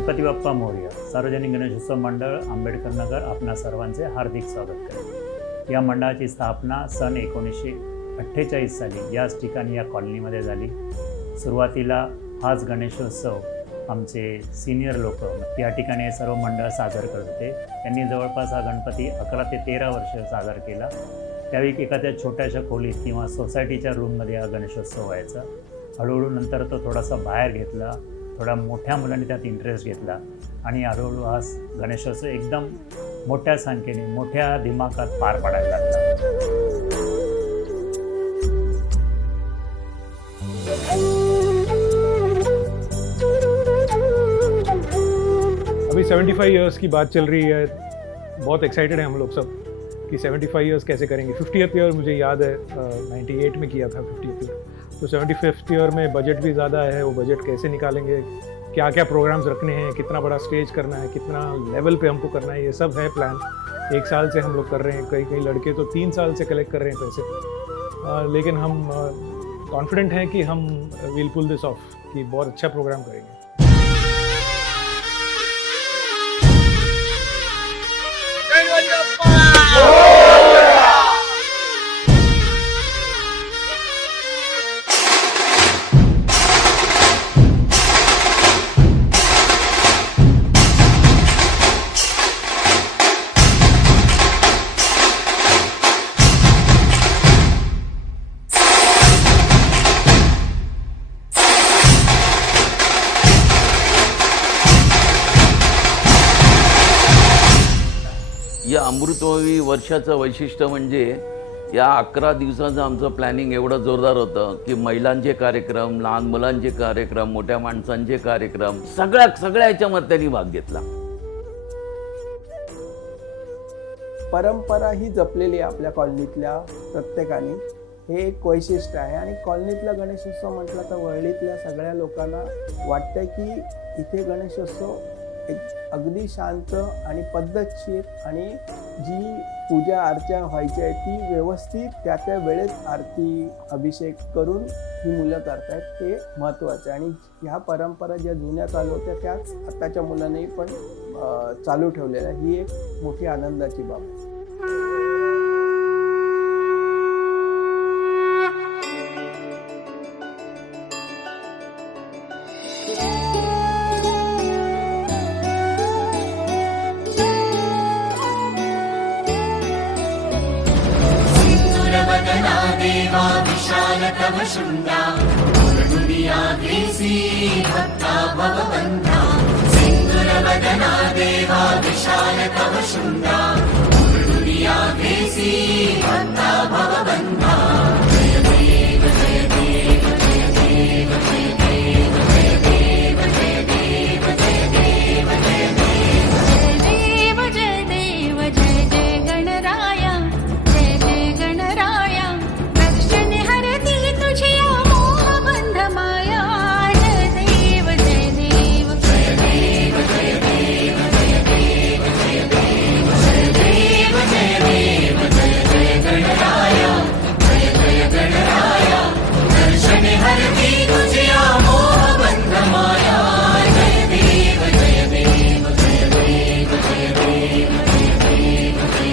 गणपती बाप्पा मोरया. सार्वजनिक गणेशोत्सव मंडळ आंबेडकर नगर आपणा सर्वांचे हार्दिक स्वागत करते. या मंडळाची स्थापना सन 1948 साली याच ठिकाणी या कॉलनीमध्ये झाली. सुरुवातीला हाच गणेशोत्सव आमचे सिनियर लोक या ठिकाणी हे सर्व मंडळ सादर करत होते. त्यांनी जवळपास हा गणपती 11 ते 13 वर्ष सादर केला. त्यावेळी एखाद्या छोट्याशा खोलीत किंवा सोसायटीच्या रूममध्ये हा गणेशोत्सव व्हायचा. हळूहळू नंतर तो थोडासा बाहेर घेतला, थोडा मोठ्या मुलांनी त्यात इंटरेस्ट घेतला आणि हळूहळू हा गणेशोत्सव एकदम मोठ्या संख्येने मोठ्या दिमाखात पार पाडायला लागला. अभी 75 इयर्स की बात चल रही है. बहुत एक्साइटेड हैं हम लोग सब कि 75 इयर्स कैसे करेंगे. 50th ईयर मुझे याद है 98 में किया था 50th ईयर. तो 75th ईयर में बजट भी ज़्यादा है. वो बजट कैसे निकालेंगे, क्या क्या प्रोग्राम्स रखने हैं, कितना बड़ा स्टेज करना है, कितना लेवल पे हमको करना है, ये सब है प्लान. 1 साल से हम लोग कर रहे हैं. कई लड़के तो 3 साल से कलेक्ट कर रहे हैं पैसे. लेकिन हम कॉन्फिडेंट हैं कि हम विल पुल दिस ऑफ, कि बहुत अच्छा प्रोग्राम करेंगे. या अमृतमयी वर्षाचं वैशिष्ट्य म्हणजे या 11 दिवसाचं आमचं प्लॅनिंग एवढं जोरदार होतं की महिलांचे कार्यक्रम, लहान मुलांचे कार्यक्रम, मोठ्या माणसांचे कार्यक्रम, सगळ्या याच्यामध्ये त्यांनी भाग घेतला. परंपरा ही जपलेली आहे आपल्या कॉलनीतल्या प्रत्येकाने. हे एक वैशिष्ट्य आहे. आणि कॉलनीतला गणेशोत्सव म्हटलं तर वरळीतल्या सगळ्या लोकांना वाटतं की इथे गणेशोत्सव एक अगदी शांत आणि पद्धतशीर आणि जी पूजा अर्चा व्हायची आहे ती व्यवस्थित त्या वेळेत आरती अभिषेक करून ही मुलं करतायत. ते महत्त्वाचं आहे. आणि ह्या परंपरा ज्या जुन्या चालू होत्या त्याच आताच्या मुलांनाही पण चालू ठेवलेल्या. ही एक मोठी आनंदाची बाब आहे. देवा विशाल तव शुंडा दुनिया ग्रीसी भक्ता भवबंधा. सिंदूर वदना देवा विशाल तव शुंडा दुनिया ग्रीसी भक्ता भवबंधा. जय देव जय देव जय देव जय देव जय देव जय देव जय देव जय देव जय देव जय जय गणराया जय जय गणराया. दर्शन हरती तुझिया मोहबंध माया. जय देव जय देव जय देव जय देव जय देव जय देव जय देव जय देव जय जय गणराया जय जय गणराया. दर्शन हरती तुझिया मोहबंध माया. जय देव जय देव जय देव जय देव जय देव जय देव जय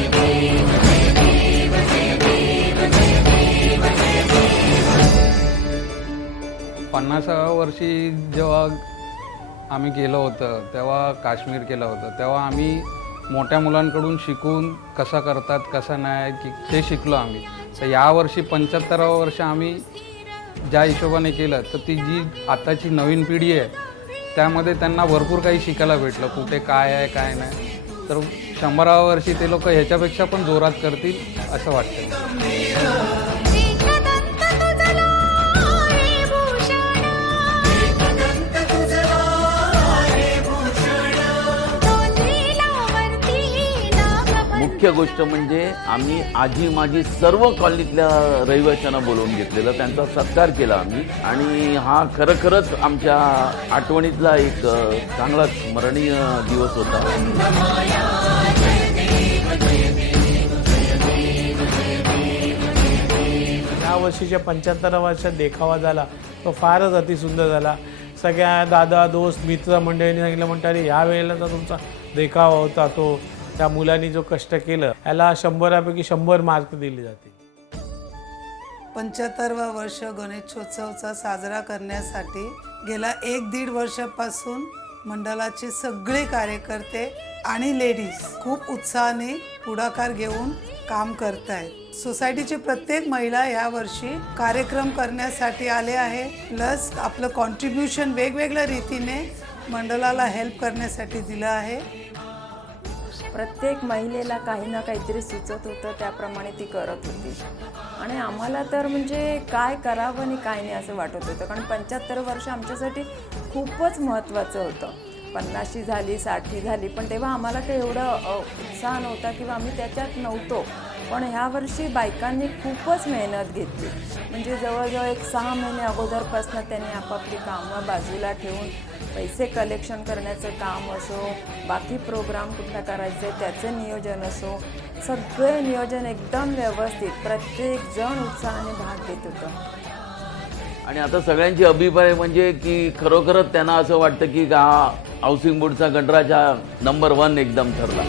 देव जय देव जय देव जय देव. 50व्या वर्षी जेव्हा आम्ही केलं होतं तेव्हा काश्मीर केलं होतं. तेव्हा आम्ही मोठ्या मुलांकडून शिकून कसं करतात कसं नाही की ते शिकलो आम्ही. तर यावर्षी 75वं वर्ष आम्ही ज्या हिशोबाने केलं तर ती जी आताची नवीन पिढी आहे त्यामध्ये त्यांना भरपूर काही शिकायला भेटलं. कुठे काय आहे काय नाही. तर 100व्या वर्षी ते लोक ह्याच्यापेक्षा पण जोरात करतील असं वाटतं. मुख्य गोष्ट म्हणजे आम्ही आजी माझी सर्व कॉलनीतल्या रहिवाशांना बोलवून घेतलेलं, त्यांचा सत्कार केला आम्ही. आणि हा खरंच आमच्या आठवणीतला एक चांगला स्मरणीय दिवस होता. या वर्षीच्या 75व्या वर्षात देखावा झाला तो फारच अतिसुंदर झाला. सगळ्या दादा दोस्त मित्र मंडळींनी सांगितलं, म्हणतात अरे ह्या वेळेला तर तुमचा देखावा होता तो त्या मुलांनी जो कष्ट केलं याला 100पैकी 100 मार्क दिले जातील. 75वा वर्ष गणेशोत्सवचा साजरा करण्यासाठी गेल्या 1-1.5 वर्षापासून मंडळाचे सगळे कार्यकर्ते आणि लेडीज खूप उत्साहाने पुढाकार घेऊन काम करत आहेत. सोसायटीची प्रत्येक महिला यावर्षी कार्यक्रम करण्यासाठी आले आहे. प्लस आपलं कॉन्ट्रीब्युशन वेगवेगळ्या रीतीने मंडळाला हेल्प करण्यासाठी दिलं आहे. प्रत्येक महिलेला काही ना काहीतरी सुचत होतं, त्याप्रमाणे ती करत होती. आणि आम्हाला तर म्हणजे काय करावं आणि काय नाही असं वाटत होतं, कारण 75 वर्ष आमच्यासाठी खूपच महत्त्वाचं होतं. 50शी झाली, 60 झाली, पण तेव्हा आम्हाला ते एवढं उत्साह नव्हता किंवा आम्ही त्याच्यात नव्हतो. पण ह्या वर्षी बायकांनी खूपच मेहनत घेतली. म्हणजे जवळजवळ एक 6 महिने अगोदरपासून त्यांनी आपापली कामं बाजूला ठेवून पैसे कलेक्शन करण्याचं काम असो, बाकी प्रोग्राम कुठला करायचे त्याचं नियोजन असो, सगळे नियोजन एकदम व्यवस्थित, प्रत्येक जण उत्साहाने भाग घेत होतं. आणि आता सगळ्यांची अभिप्राय म्हणजे की खरोखरच त्यांना असं वाटतं की हाऊसिंग बोर्डचा गणराजा नंबर 1 एकदम ठरला.